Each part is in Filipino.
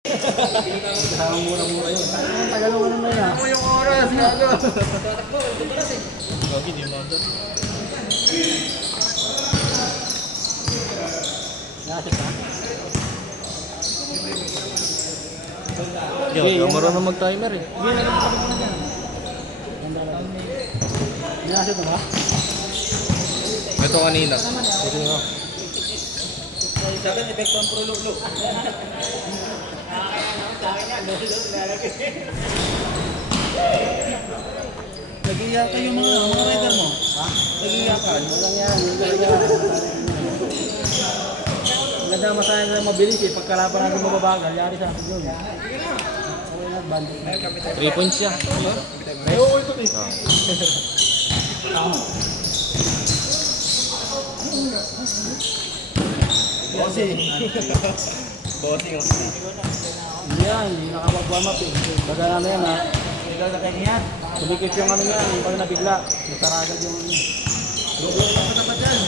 Mura-mura yun. Tagal mo na yan. Ano yung oras? Gago. Tatakbo, ito pala eh. Gagi, di mo agad. Nasip ka? Yo, okay, marunong mag-timer eh. Hindi, nagkakabit mo na dyan. Nasip mo ba? Ito kanina. Ito nga. Sabi, epekto ang pro-luglo. Nag-iiyak kayo mga rider mo. Ha? Nag-iiyakan. Walang yan. Maganda masaya na mabilis eh. Pagkalaban natin mababagal, yari sa akin yun. Okay na, bandit. 3 points siya. Oo, ito eh. Bossing. Bossing ako. Hindi yan, hindi nakapag-warm up eh. Baga na yan ha. Ikaw sa kanya. Tumikit yung ano yan, yung pag nabigla. Nasara agad yung ano. Lugo ako dapat yan.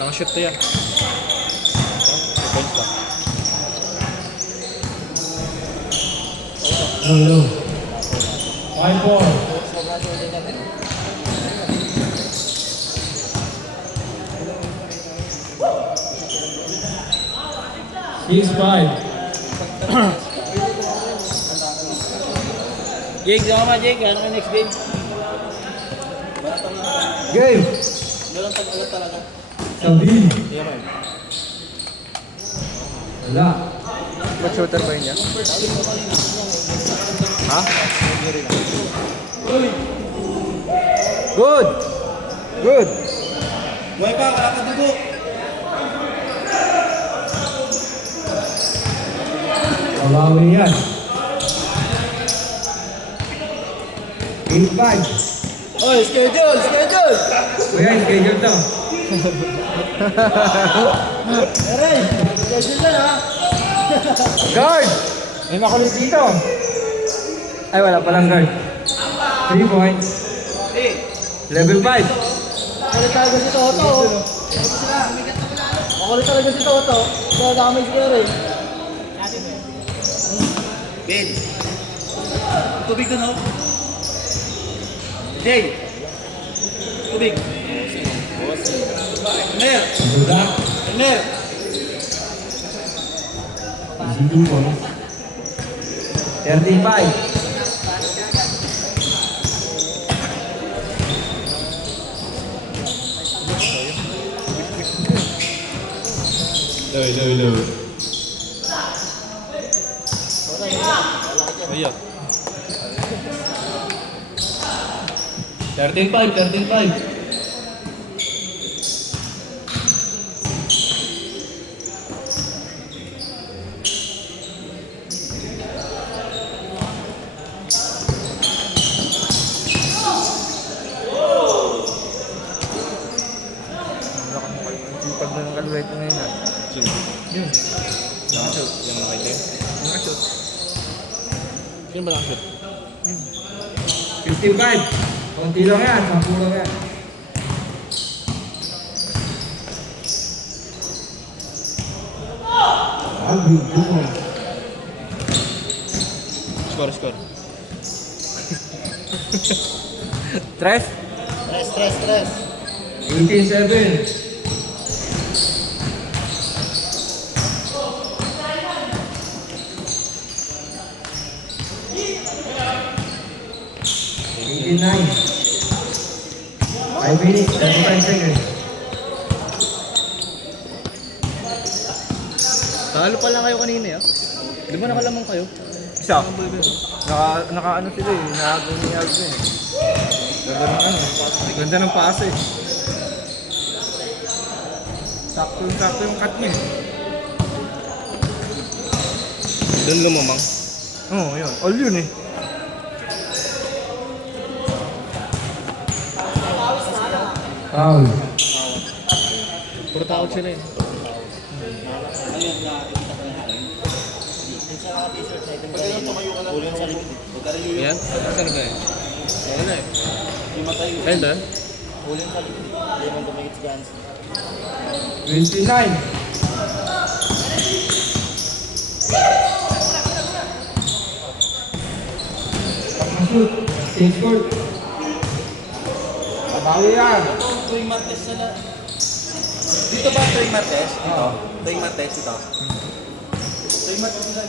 Nakashoot to yan. 3 points pa. Hello. 5-4. Jake, sama Jake. Ano ka next game? Game. Walang tag-alat talaga. Sabi. Wala. Ba't shooter ba yun niya? Ha? Good! Good! Buhay pa, wala ka dugo. Mabawi yan. 8-5. Oy, schedule! Schedule! Ayan, schedule to. Aray! Schedule na ha! Guard! May makulit dito. Ay, wala palang guard. 3 points. Level 5. Makulit talaga si Toto. Makulit talaga si Toto. Kaya nakamay si Kere. Ben! Tubig doon ho! Jay! Tubig! Mer! Wala. Mer! 2 points. 35. Low. Ayan. 13-5. Sipag na ng kalwete ngayon ha. Sino? Yun. Nakashoot. Yung mga kayo? Nakashoot. Sino ba nakashoot? 55. Konti lang yan. 10 lang yan. Score. Tres? Stress! 18-7. Nine. 5 minutes, 35 seconds. Talo pa lang kayo kanina ya. Di ba nakalamang kayo? Isa. Naka ano sila eh, nahagong-nihag na eh. Ganda ng ano, ganda ng pasa eh. Sakto yung cut niya eh. Doon lumamang. Oo, yun. All yun eh. Foul. Puro tawag sila eh. Ayun na, ikita ko na hakin. Sa mga t-shirt sa itong kanina, uling sa likod. Yan? Saan na eh? Wala eh. Yung matay ko. Ayun doon? Uling sa likod. Hindi man dumikit si Gans. 29. Shoot. Change court. Babawi yan. Tuwing Martes sila. Dito ba tuwing Martes? Dito? Tuwing Martes ito? Tuwing Martes sila.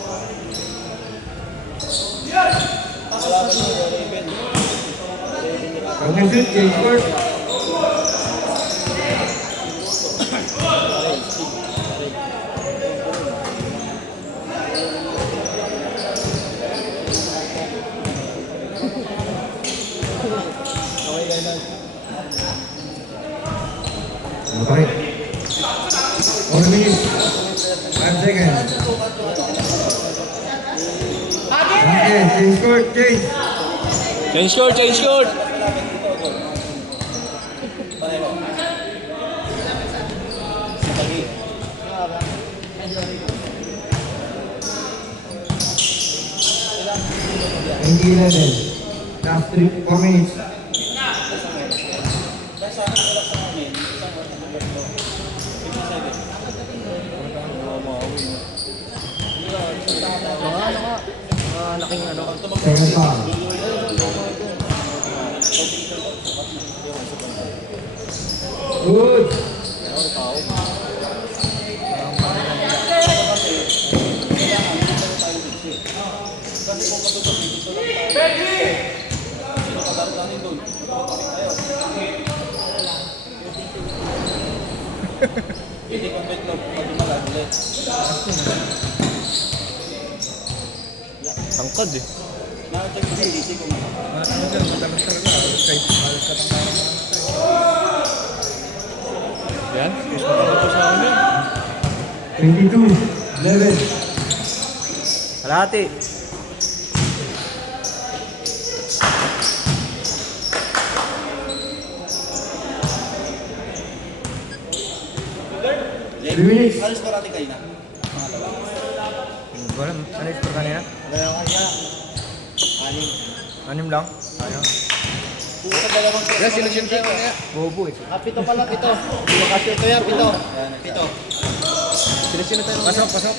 Pakalaban nyo, Raven. Pag shoot, change court. Okay. 1 minute. 5 seconds. Okay, change court, change. Change court, change court! Twenty 11. Last 4 minutes. Laking ano. Second foul. Good. Hindi ko bet na pag-umalag ulit. Tangkad eh. Nakachag ko sa DC ko mga. Yan? Mas matangkad sa akin yun. 22. 11. Kalahati. Three minutes. Alis ko natin kayo na. Wala, ano yung score kanina? Wala kaya. Anim. 6 lang? Ayun. Puta dalawang tres. Yes, selection check ko kaya. Bobo eh. Pito pala, pito. Kasi ito yan, pito. Pito. Selection na tayo. Pasok, pasok.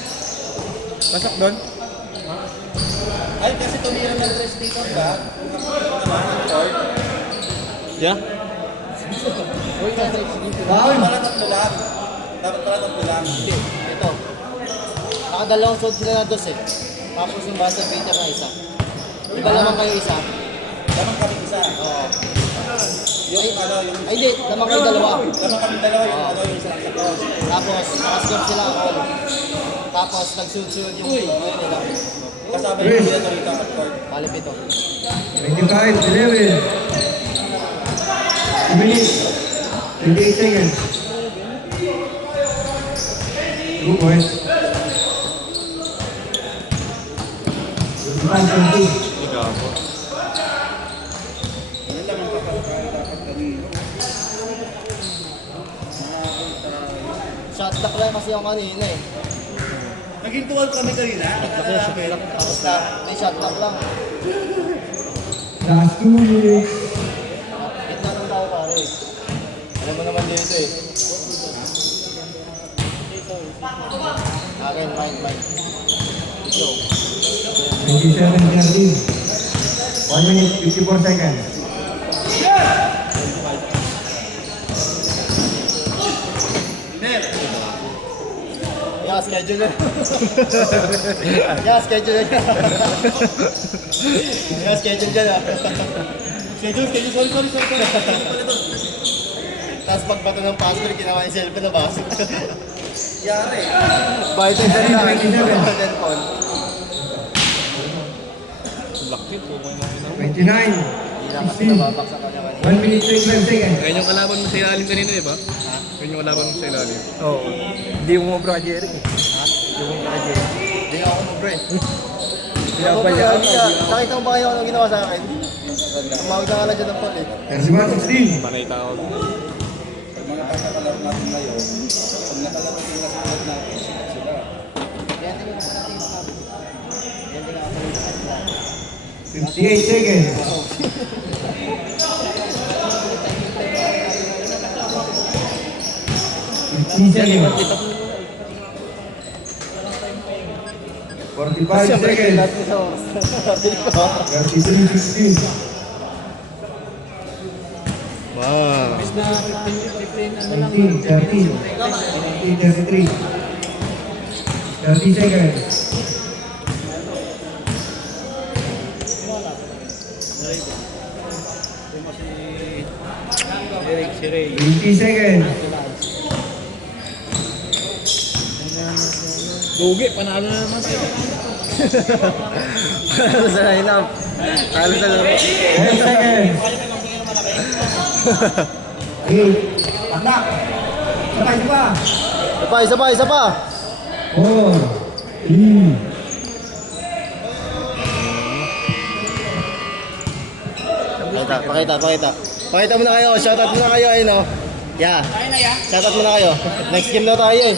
Pasok doon. Ay, kasi tumira ng tres dito, ba? Yeah? Uy, kasi sige. Foul. Pala tatlo lang. Dapat pala tatlo lang. Hindi, ito. Nakadalawang sword sila na dos eh. Tapos yung basa pita na isa. Iba naman kayo isa. Lamang kami isa. Oo. Yung ano, yung... Ay, hindi. Lamang kayo dalawa. Lamang kami dalawa yung ano, yung isa sa cross. Tapos, nakascore sila ako. Tapos, nagsunod-sunod yung ano nila. Kasama yung Kuya Norita at court. Palip ito. 25. 11. 2 minutes. 28 seconds. 2 points. 25-22. Ikaw po. Yan lang ang kapal dapat gawin. Shot lock lang kasi yung kanina eh. Naging 12 kami kanina. Tapos na, may shot lock lang. Last 2 minutes. Gitna ng tao pare. Alam mo naman dito eh. Akin, mine. Go. 27-13. 1 minute, 54 seconds. Yeah, schedule. Yeah, schedule. Yeah, schedule dyan ah. Schedule. Sorry. Tapos pagbato ng password, ginawa yung cellphone na basok. Yari. Bayad na dyan na. 29. Laki po. 16. 1 minute, 25 seconds. Ngayon yung kalaban mo sa ilalim kanina, di ba? Ngayon yung kalaban mo sa ilalim. Oo. Hindi mo mabra kay Jerry. Hindi mo mabra kay Jerry. Hindi nga ako mabre. Pinapalya ka. Nakita mo ba kayo anong ginawa sa akin? Tumawag na nga lang dyan ng phone eh. 31-16. Panay tawag. pagkakalaro natin ngayon, pag nakalaro sila sa ulit natin, sila. Kaya tingin ko natin yung sabi. Kaya tingin ako sa 58 seconds. seconds. 45 seconds. 33-16. Wow. 19, 13. 33. 30 seconds. Si Ray. 20 seconds. Dugi, panalo na naman siya. Panalo sa lineup. Panalo sa laro. 10 seconds. 8. Anak. Sabay pa. Isa pa. 4. 3. Pakita. Pakita muna kayo. Shoutout muna kayo. Ayun o. Yeah. Shoutout muna kayo. Next game na tayo eh.